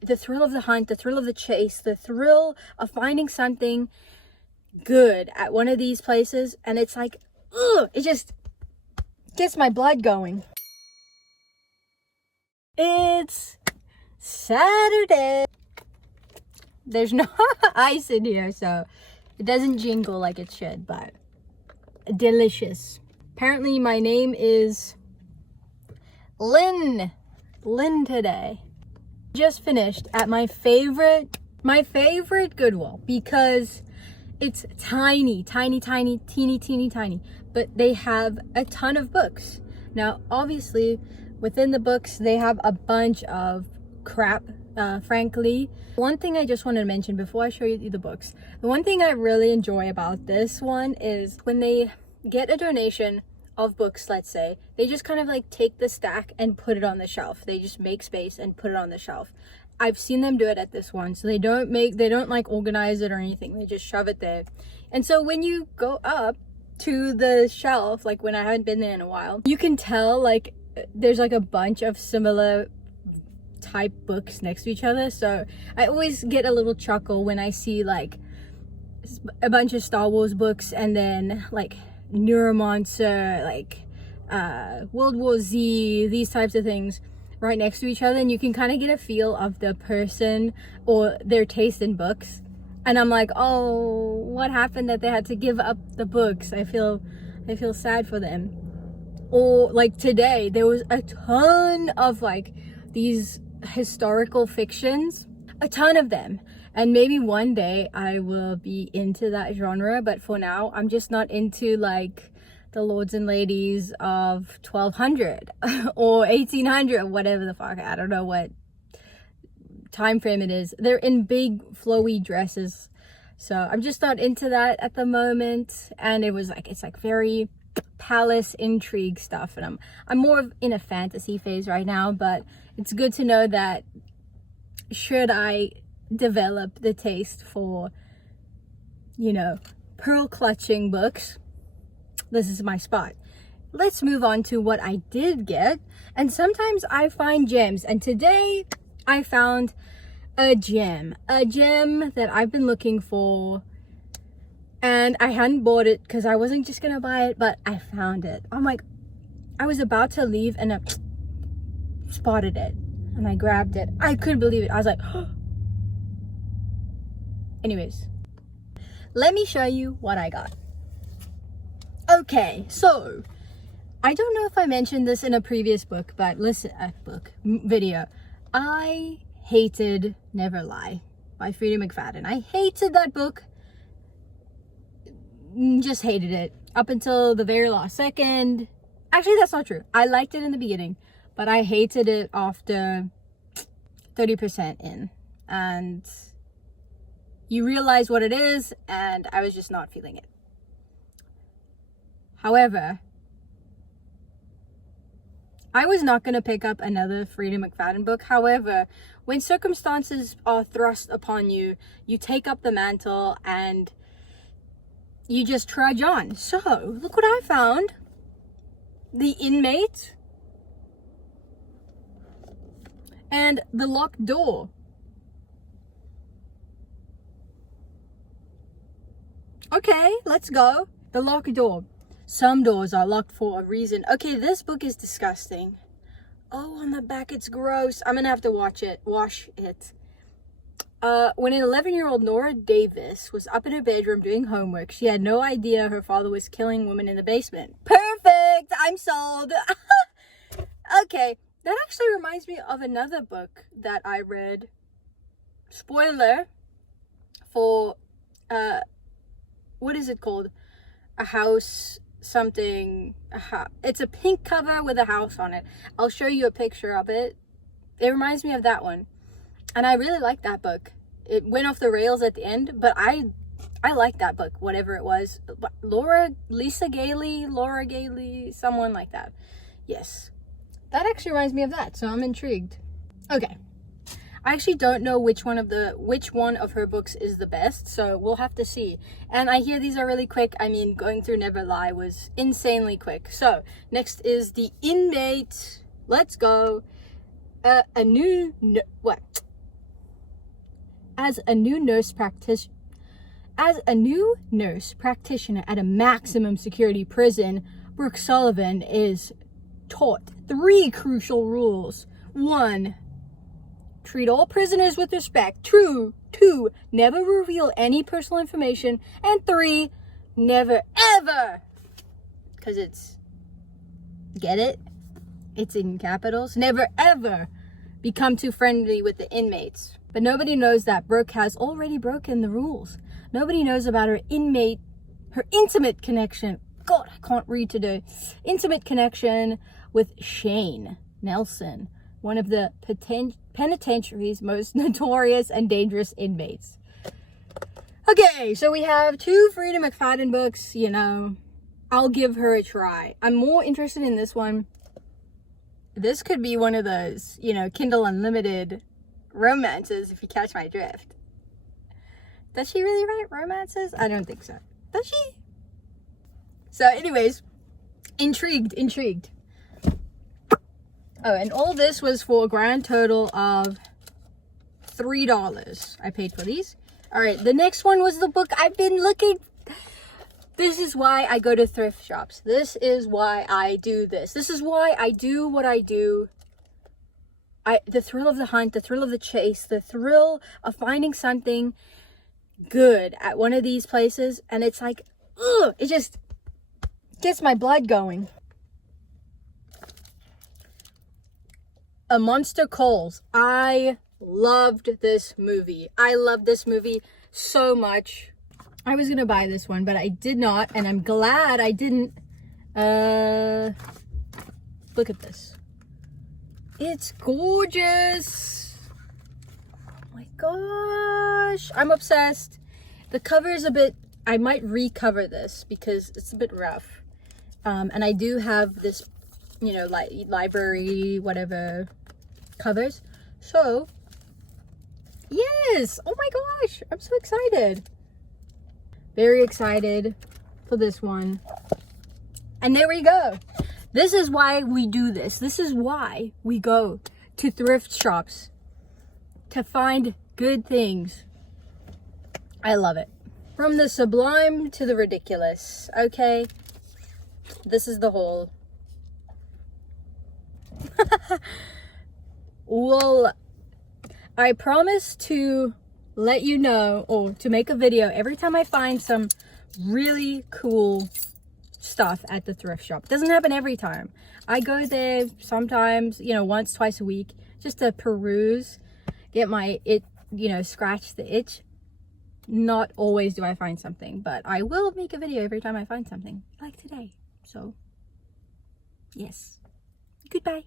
The thrill of the hunt, the thrill of the chase, the thrill of finding something good at one of these places, and it's like, ugh, it just gets my blood going. It's Saturday. There's no ice in here, so it doesn't jingle like it should, but delicious. Apparently my name is Lynn today. Just finished at my favorite Goodwill, because it's tiny, teeny tiny, but they have a ton of books. Now obviously within the books they have a bunch of crap, frankly. One thing I just wanted to mention before I show you the books, the one thing I really enjoy about this one is when they get a donation of books, let's say, they just kind of like take the stack and put it on the shelf. They just make space and put it on the shelf. I've seen them do it at this one, so they don't like organize it or anything. They just shove it there. And so when you go up to the shelf, like when I haven't been there in a while, you can tell like there's like a bunch of similar type books next to each other. So I always get a little chuckle when I see like a bunch of Star Wars books and then like Neuromancer, like World War Z, these types of things right next to each other, and you can kind of get a feel of the person or their taste in books. And I'm like, oh, what happened that they had to give up the books? I feel sad for them. Or like today there was a ton of like these historical fictions, a ton of them, and maybe one day I will be into that genre, but for now I'm just not into like the lords and ladies of 1200 or 1800, whatever the fuck, I don't know what time frame it is. They're in big flowy dresses, so I'm just not into that at the moment. And it was like, it's like very palace intrigue stuff, and I'm more in a fantasy phase right now. But it's good to know that should I develop the taste for, you know, pearl clutching books, this is my spot. Let's move on to what I did get. And sometimes I find gems, and today I found a gem that I've been looking for, and I hadn't bought it because I wasn't just gonna buy it, but I found it. I'm like, I was about to leave and I spotted it and I grabbed it. I couldn't believe it. I was like, oh. Anyways, let me show you what I got. Okay, so I don't know if I mentioned this in a previous book, but listen, video. I hated Never Lie by Frida McFadden. I hated that book. Just hated it up until the very last second. Actually, that's not true. I liked it in the beginning, but I hated it after 30% in, and you realize what it is, and I was just not feeling it. However, I was not going to pick up another Frida McFadden book. However, when circumstances are thrust upon you, you take up the mantle and you just trudge on. So, look what I found. The Inmate and The Locked Door. Okay, let's go. The Locked Door. Some doors are locked for a reason. Okay, this book is disgusting. Oh, on the back it's gross. I'm gonna have to wash it. When an 11-year-old Nora Davis was up in her bedroom doing homework, she had no idea her father was killing women in the basement. Perfect! I'm sold! Okay, that actually reminds me of another book that I read. Spoiler for, what is it called? A house something. It's a pink cover with a house on it. I'll show you a picture of it. It reminds me of that one. And I really liked that book. It went off the rails at the end, but I liked that book, whatever it was. Laura Gailey, someone like that. Yes. That actually reminds me of that, so I'm intrigued. Okay. I actually don't know which one of her books is the best, so we'll have to see. And I hear these are really quick. I mean, going through Never Lie was insanely quick. So, next is The Inmate. Let's go. As a new nurse practitioner at a maximum security prison, Brooke Sullivan is taught 3 crucial rules. 1. Treat all prisoners with respect. 2. Never reveal any personal information. And 3. Never ever, because get it? It's in capitals. Never ever become too friendly with the inmates. But nobody knows that Brooke has already broken the rules. Nobody knows about her intimate connection. God, I can't read today. Intimate connection with Shane Nelson, one of the penitentiary's most notorious and dangerous inmates. Okay, so we have 2 Freida McFadden books, you know. I'll give her a try. I'm more interested in this one. This could be one of those, you know, Kindle Unlimited romances, if you catch my drift. Does she really write romances? I don't think so. Does she? So anyways, intrigued. Oh, and all this was for a grand total of $3 I paid for these. All right, the next one was the book I've been looking. This is why I go to thrift shops. This is why I do this. This is why I do what I do. The thrill of the hunt, the thrill of the chase, the thrill of finding something good at one of these places. And it's like, ugh, it just gets my blood going. A Monster Calls. I loved this movie. I love this movie so much. I was gonna buy this one, but I did not, and I'm glad I didn't. Look at this. It's gorgeous. Oh my gosh. I'm obsessed. The cover is a bit, I might recover this because it's a bit rough. And I do have this, you know, like library, whatever covers. So, yes. Oh my gosh. I'm so excited. Very excited for this one. And there we go. This is why we do this. This is why we go to thrift shops to find good things. I love it. From the sublime to the ridiculous. Okay. This is the whole. Well, I promise to let you know, or to make a video every time I find some really cool stuff at the thrift shop. It doesn't happen every time. I go there sometimes, you know, once, twice a week, just to peruse, get my scratch the itch. Not always do I find something, but I will make a video every time I find something, like today. So, yes. Goodbye.